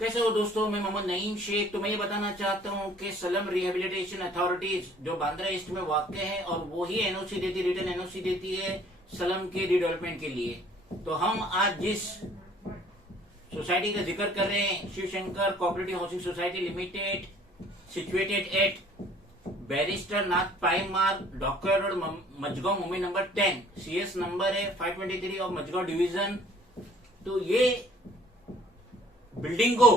कैसे हो दोस्तों, मैं मोहम्मद नईम शेख। तो मैं ये बताना चाहता हूँ कि सलम रिहेबिलिटेशन अथॉरिटीज जो बांद्रा ईस्ट में वाक़ है और वो ही एनओसी देती, रिटर्न एनओसी देती है सलम के रिडेवलपमेंट के लिए। तो हम आज जिस सोसाइटी का जिक्र कर रहे हैं, Shiv Shankar cooperative housing society limited, situated at barrister Nath Pai Marg, doctor road, Mazgaon, Mumbai number 10, CS number है 523 ऑफ मजगांव डिवीजन। तो ये बिल्डिंग को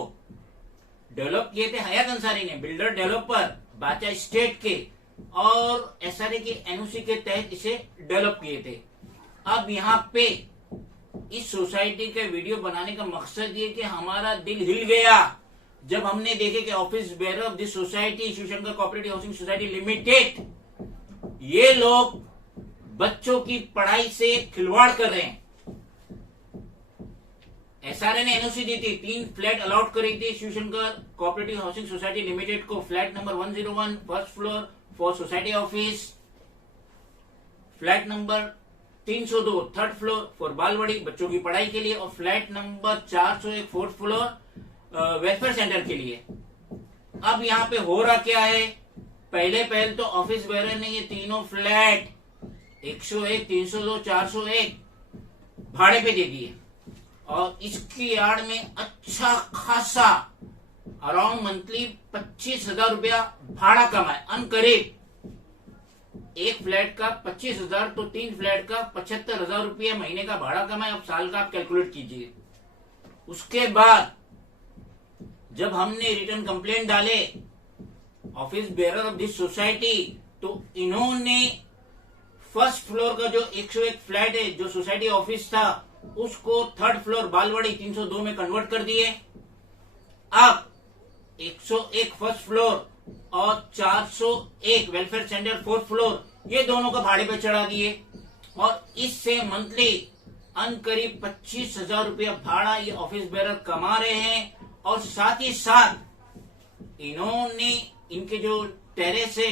डेवलप किए थे हयात अंसारी ने, बिल्डर डेवलपर बाचा स्टेट के, और SRA के एनओसी के तहत इसे डेवलप किए थे। अब यहाँ पे इस सोसाइटी के वीडियो बनाने का मकसद ये कि हमारा दिल हिल गया जब हमने देखे कि office bearer of this society, Shivshankar cooperative housing society limited, ये लोग बच्चों की पढ़ाई से खिलवाड़ कर रहे हैं। SRA ने एनओसी दी थी, 3 फ्लैट अलॉट करी थी Shivshankar cooperative housing society limited को। Flat number 101 first floor for society office, flat number 302 third floor for बालवाड़ी बच्चों की पढ़ाई के लिए, और flat number 401 fourth floor welfare centre के लिए। अब यहाँ पे हो रहा क्या है, पहले तो ऑफिस बेयर ने ये तीनों फ्लैट 101, 302, 401 भाड़े पे दे दिए, और इसकी आड़ में अच्छा खासा अराउंड मंथली 25,000 रुपया भाड़ा कमाए। अनकरीब एक फ्लैट का 25,000 तो 3 फ्लैट का 75,000 रुपया महीने का भाड़ा कमाए। अब साल का आप कैलकुलेट कीजिए। उसके बाद जब हमने रिटर्न कंप्लेंट डाले office bearer of this society, तो इन्होंने फर्स्ट फ्लोर का जो 101 फ्लैट है जो सोसाइटी ऑफिस था, उसको थर्ड फ्लोर बालवाड़ी 302 में कन्वर्ट कर दिए। अब 101 फर्स्ट फ्लोर और 401 वेलफेयर सेंटर फोर्थ फ्लोर, ये दोनों का भाड़े पे चढ़ा दिए, और इससे मंथली अनकरीब 25,000 रुपया भाड़ा ये ऑफिस बेरर कमा रहे हैं। और साथ ही साथ इन्होंने इनके जो टेरेस है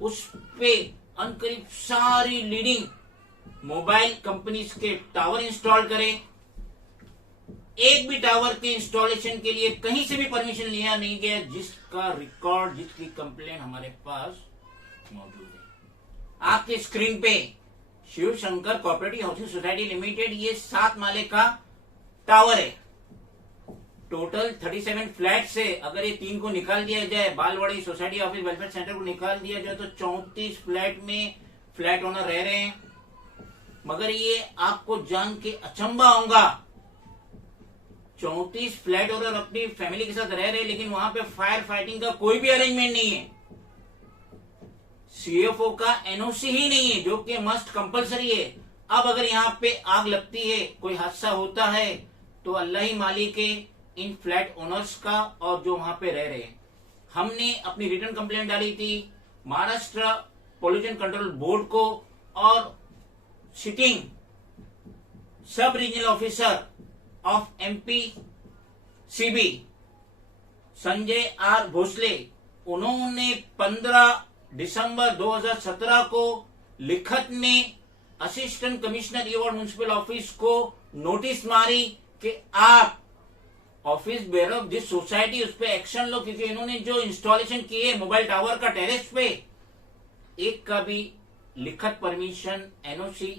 उस पे अनकरीब सारी लीडिंग मोबाइल कंपनीज के टावर इंस्टॉल करें। एक भी टावर के इंस्टॉलेशन के लिए कहीं से भी परमिशन लिया नहीं गया, जिसका रिकॉर्ड, जिसकी कंप्लेंट हमारे पास मौजूद है। आपके स्क्रीन पे Shiv Shankar cooperative housing society limited, ये 7 माले का टावर है। टोटल 37 फ्लैट से अगर ये 3 को निकाल दिया जाए, बालवाड़ी, सोसाइटी ऑफिस, वेलफेयर सेंटर को निकाल दिया जाए, तो 34 फ्लैट में फ्लैट ओनर रह रहे हैं। मगर ये आपको जान के अचंभा होगा, 34 फ्लैट ओनर अपनी फैमिली के साथ रह रहे हैं, लेकिन वहां पे फायर फाइटिंग का कोई भी अरेंजमेंट नहीं है। CFO का एनओसी ही नहीं है, जो कि मस्ट कंपलसरी है। अब अगर यहाँ पे आग लगती है, कोई हादसा होता है, तो अल्लाह ही मालिक है इन फ्लैट ओनर्स का और जो वहां पे रह रहे हैं। हमने अपनी रिटर्न कंप्लेंट डाली थी महाराष्ट्र पोल्यूशन कंट्रोल बोर्ड को, और sitting sub regional officer of MPCB Sanjay R Bhosale, उन्होंने 15 दिसंबर 2017 को लिखत में assistant commissioner E ward municipal office को नोटिस मारी कि आप office bearer of this society उस पर एक्शन लो, क्योंकि इन्होंने जो इंस्टॉलेशन किए मोबाइल टावर का टेरेस पे, एक का भी लिखत permission NOC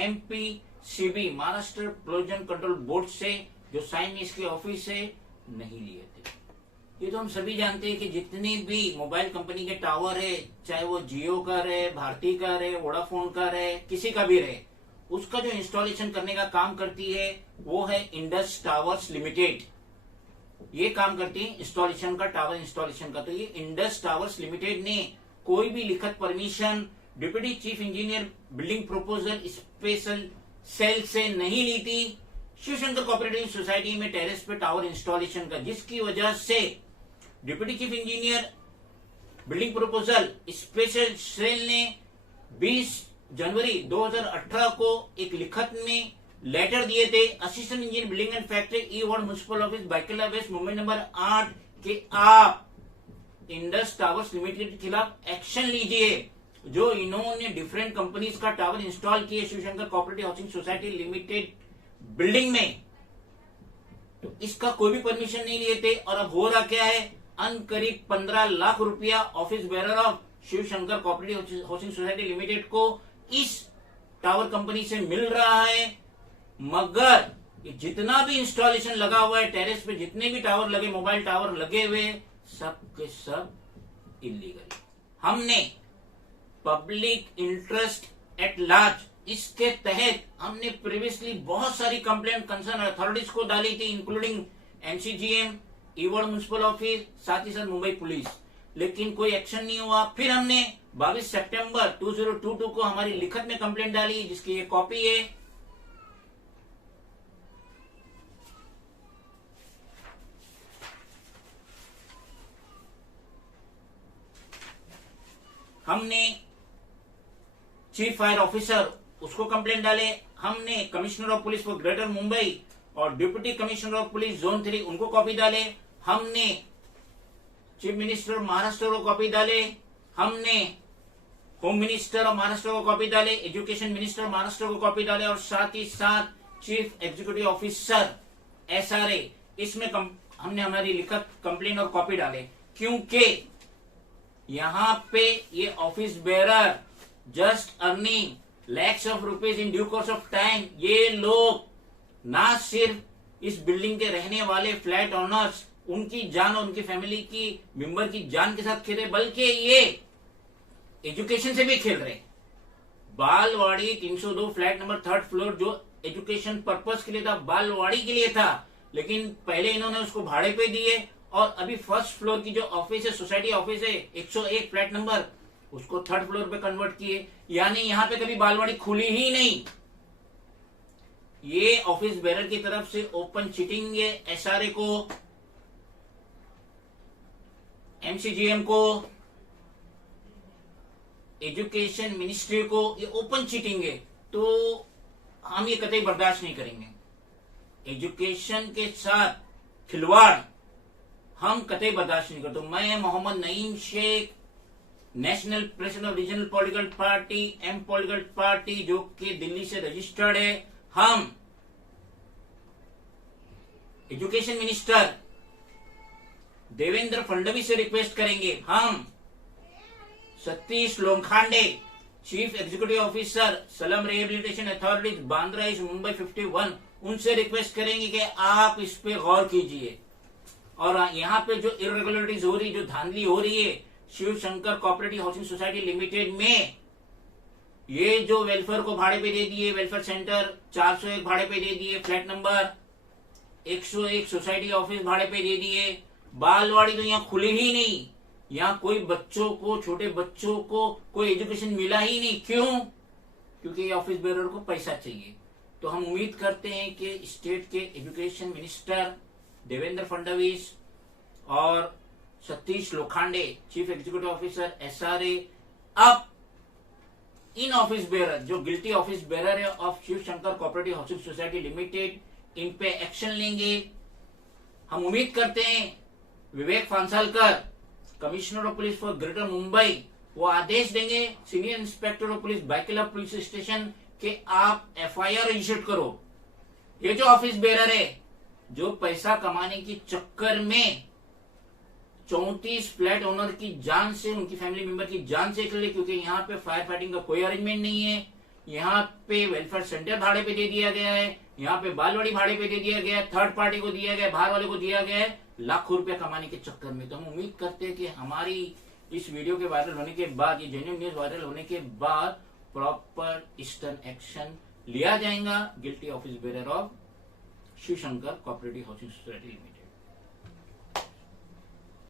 MPCB Maharashtra pollution control board से, जो साइन इसके ऑफिस से, नहीं लिए थे। ये तो हम सभी जानते हैं कि जितनी भी मोबाइल कंपनी के टावर है, चाहे वो जियो का रहे, भारती का रहे, वोडाफोन का रहे, किसी का भी रहे, उसका जो इंस्टॉलेशन करने का काम करती है वो है इंडस टावर्स लिमिटेड। ये काम करती है इंस्टॉलेशन का, टावर इंस्टॉलेशन का। तो ये इंडस टावर्स लिमिटेड ने कोई भी लिखत permission deputy chief engineer building proposal special cell से नहीं ली थी शिवशंकर कोऑपरेटिव सोसाइटी में टेरेस पे टावर इंस्टॉलेशन का, जिसकी वजह से deputy chief engineer building proposal special cell ने 20 जनवरी 2018 को एक लिखत में लेटर दिए थे assistant engineer building and factory E ward municipal office Byculla west Mumbai number 8 के आप इंडस टावर्स लिमिटेड के खिलाफ एक्शन लीजिए, जो इन्होंने डिफरेंट कंपनीज का टावर इंस्टॉल किए Shivshankar cooperative housing society limited building में। तो इसका कोई भी परमिशन नहीं लिए थे। और अब हो रहा क्या है, करीब 15 लाख रुपया office bearer of Shiv Shankar cooperative housing society limited को इस टावर कंपनी से मिल रहा है। मगर ये जितना भी इंस्टॉलेशन लगा हुआ है टेरेस पे, जितने भी टावर लगे, मोबाइल टावर लगे हुए, सब के सब इलीगल। हमने पब्लिक इंटरेस्ट एट लार्ज इसके तहत हमने प्रीवियसली बहुत सारी कंप्लेंट कंसर्न अथॉरिटीज को डाली थी, इंक्लूडिंग एमसीजीएम, ईवोड म्युनिसिपल ऑफिस, साथ ही साथ मुंबई पुलिस, लेकिन कोई एक्शन नहीं हुआ। फिर हमने 22 सितंबर 2022 को हमारी लिखित में कंप्लेंट डाली, जिसकी ये कॉपी है। हमने चीफ फायर ऑफिसर उसको कंप्लेंट डाले, हमने commissioner of police for greater Mumbai और deputy commissioner of police zone 3 उनको कॉपी डाले, हमने चीफ मिनिस्टर महाराष्ट्र को कॉपी डाले, हमने होम मिनिस्टर ऑफ महाराष्ट्र को कॉपी डाले, एजुकेशन मिनिस्टर महाराष्ट्र को कॉपी डाले, और साथ ही साथ चीफ एग्जीक्यूटिव ऑफिसर एसआरए, इसमें हमने हमारी लिखित कंप्लेंट और कॉपी डाले। क्योंकि यहां पे ये office bearer just earning lakhs of rupees in due course of time, ये लोग ना सिर्फ इस बिल्डिंग के रहने वाले फ्लैट ओनर्स, उनकी जान और उनकी फैमिली की मेंबर की जान के साथ खेल रहे, बल्कि ये एजुकेशन से भी खेल रहे। बालवाड़ी 302 फ्लैट नंबर 3rd फ्लोर जो एजुकेशन पर्पस के लिए था, बालवाड़ी के लिए था, लेकिन पहले इन्होंने उसको भाड़े पे दिए, और अभी 1st फ्लोर की जो ऑफिस है, सोसाइटी ऑफिस है 101 फ्लैट नंबर, उसको 3rd फ्लोर पे कन्वर्ट किए। यानी यहां पे कभी बालवाड़ी खुली ही नहीं। ये ऑफिस बेरर की तरफ से ओपन चीटिंग है। एसआरए को, एमसीजीएम को, एजुकेशन मिनिस्ट्री को ये ओपन चीटिंग है, तो हम ये कतई बर्दाश्त नहीं करेंगे। एजुकेशन के साथ खिलवाड़ हम कतई बर्दाश्त नहीं करते। मैं Mohammad Naeem Sheikh, national president of regional political party, M political party, जो कि दिल्ली से रजिस्टर्ड है, हम एजुकेशन मिनिस्टर देवेंद्र फडणवीस से रिक्वेस्ट करेंगे, हम Satish Lokhande, chief executive officer slum rehabilitation authorities Bandra east Mumbai 51, उनसे रिक्वेस्ट करेंगे कि आप इस पे गौर कीजिए। और यहाँ पे जो इरेगुलरिटीज हो रही, जो धांधली हो रही है Shiv Shankar cooperative housing society limited में, ये जो वेलफेयर को भाड़े पे दे दिए, वेलफेयर सेंटर 401 भाड़े पे दे दिए, फ्लैट नंबर 101 सोसाइटी ऑफिस भाड़े पे दे दिए, बालवाड़ी तो यहाँ खुली ही नहीं, यहाँ कोई बच्चों को, छोटे बच्चों को कोई एजुकेशन मिला ही नहीं। क्यों? क्योंकि ऑफिस बेरर को पैसा चाहिए। तो हम उम्मीद करते हैं कि स्टेट के एजुकेशन मिनिस्टर देवेंद्र फडणवीस और Satish Lokhande, chief executive officer SRA, अब इन ऑफिस बेरर, जो गिल्टी ऑफिस बेरर है of Shiv Shankar cooperative housing society limited, इन पे एक्शन लेंगे। हम उम्मीद करते हैं Vivek Phansalkar, commissioner of police for greater Mumbai, वो आदेश देंगे senior inspector of police Byculla police station के आप एफआईआर रजिस्टर करो। ये जो ऑफिस बेरर है, जो पैसा कमाने की चक्कर में 34 फ्लैट ओनर की जान से, उनकी फैमिली मेंबर की जान से खेले, क्योंकि यहाँ पे फायर फाइटिंग का कोई अरेंजमेंट नहीं है, यहाँ पे वेलफेयर सेंटर भाड़े पे दे दिया गया है, यहाँ पे बालवाड़ी भाड़े पे दे दिया गया है, थर्ड पार्टी को दिया गया है, बाहर वाले को दिया गया है, लाखों रुपया कमाने के चक्कर में। तो हम उम्मीद करते हैं कि हमारी इस वीडियो के वायरल होने के बाद, ये जेन्युइन न्यूज वायरल होने के बाद प्रॉपर स्टर्न एक्शन लिया जाएगा guilty office bearer of Shiv Shankar cooperative housing society limited.